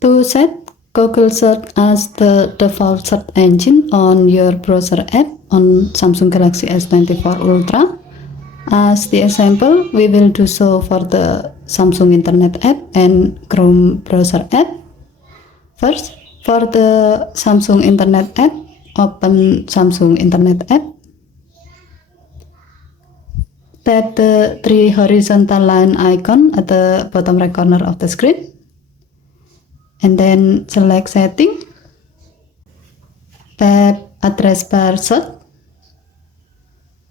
To set Google Search as the default search engine on your browser app on Samsung Galaxy S24 Ultra, as the example, we will do so for the Samsung Internet app and Chrome browser app. First, for the Samsung Internet app, open Samsung Internet app. Tap the three horizontal line icon at the bottom right corner of the screen. And then select Setting. Tap Address Bar Search.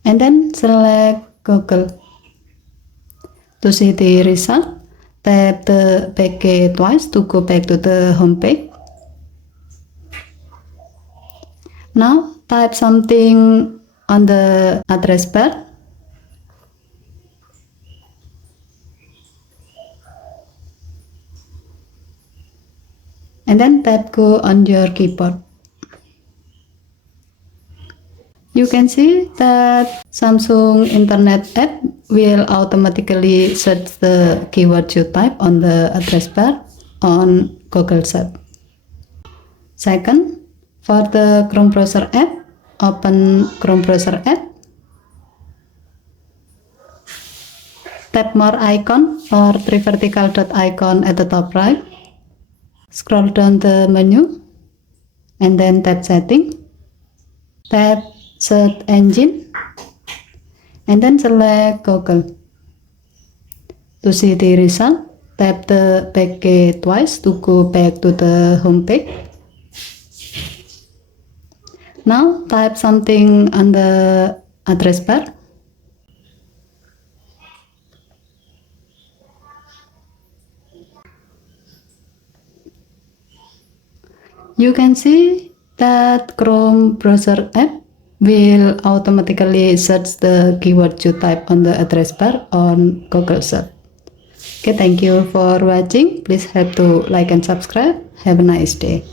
And then select Google. To see the result, tap the back key twice to go back to the home page. Now type something on the address bar. And then tap Go on your keyboard. You can see that Samsung Internet app will automatically search the keyword you type on the address bar on Google Search. Second, for the Chrome browser app, open Chrome browser app. Tap More icon or three vertical dot icon at the top right. Scroll down the menu and then tap Setting. Tap Search Engine and then select Google. To see the result, tap the back key twice to go back to the home page. Now type something on the address bar. You can see that Chrome browser app will automatically search the keyword you type on the address bar on Google Search. Okay, thank you for watching. Please help to like and subscribe. Have a nice day.